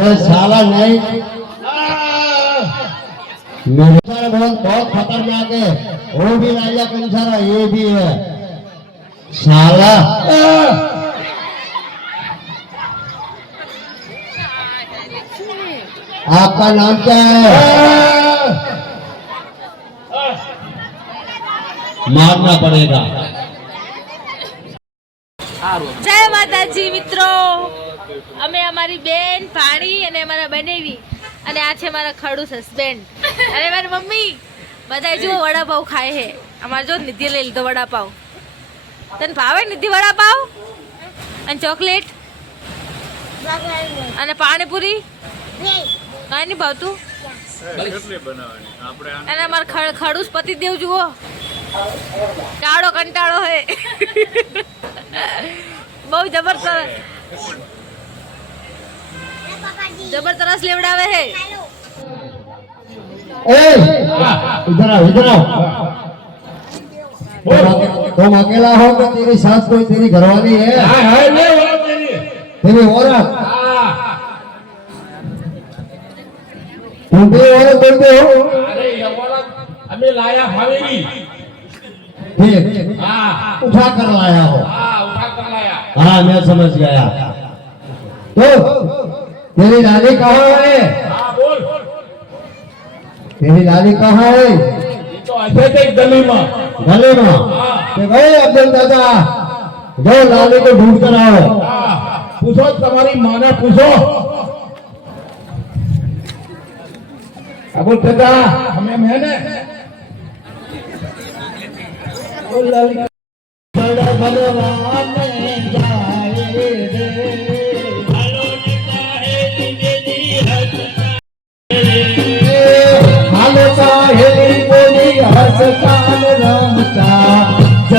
अरे साला नहीं मेरे सारे बहुत बहुत खतरनाक है वो भी राजा कंसारा ये भी है साला आपका नाम क्या है मारना पड़ेगा જય માતાજી મિત્રો અમે અમારી બેન, ભાણી અને અમારા બનેવી. અને આ છે મારા ખડુસ હસબેન્ડ અને મારી મમ્મી. બધા જો વડાપાવ ખાય છે. અમારે જો નિધિ લઈ લીધો વડાપાવ તને ભાવે નિધિ વડાપાવ અને ચોકલેટ? અને પાણીપુરી? કાંઈ નહીં ભાવતું? અને અમારે ખડ, ખડુસ પતિ દેવ જુઓ. કાળો કંટાળો હે બહુ જબરદસ્ત. જબરદસ્ત લેવડાવે હે ए इधर आओ इधर आओ तुम अकेला हो कि तेरी सास कोई तेरी घरवाली है तेरी औरत तुम भी औरत बोलते हो અમે લાયા ભાવેરી ठीक હા उठा कर लाया हो હા ઉઠા કર લાયા हाँ मैं समझ गया तो તેરી લાલી કહા હે. તેરી લાલી કહા હે. લાલી તમારી માને પૂછો. અબુલ દાદા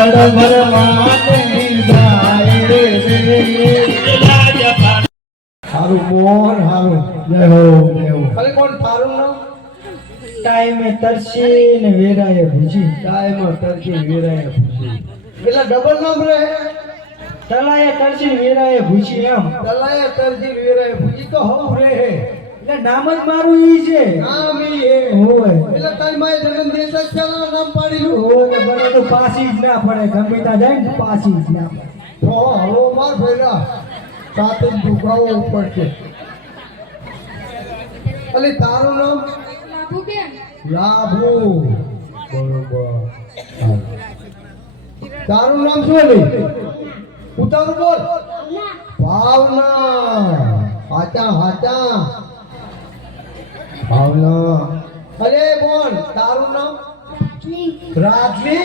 જડ ભરવાને જાય રે હારું મોહન હારું. જય હો જય હો. ખાલી કોણ તારું નામ ટાઈમે તરસી ને વેરાએ ભૂજી ટાઈમે તરકી વીરાય ભૂજી પેલા ડબલ નામ રહે તલાએ તરસી વેરાએ ભૂજી એમ. તલાય તરજી વેરાએ પૂછી તો હમ રે હે એટલે નામ જ મારું ઈ છે. નામ ઈ હે હોય. એટલે તારી માય જગન દેસાઈ ચાલો નામ પાડ્યું હોય બને તો પાસી જ ના પડે. ગમે ત્યાં જાય ને પાસી જ ના પડે. તો હળવો માર ભેગા સાથે ઢુકાવો ઉપર છે. અલી તારું નામ? લાભુ. બરોબર. તારું નામ શું અલી? ઉતારું બોલ. ભાવના. હાચા હાચા. ભાવના અરે કોણ તારું નામ? રાજવી?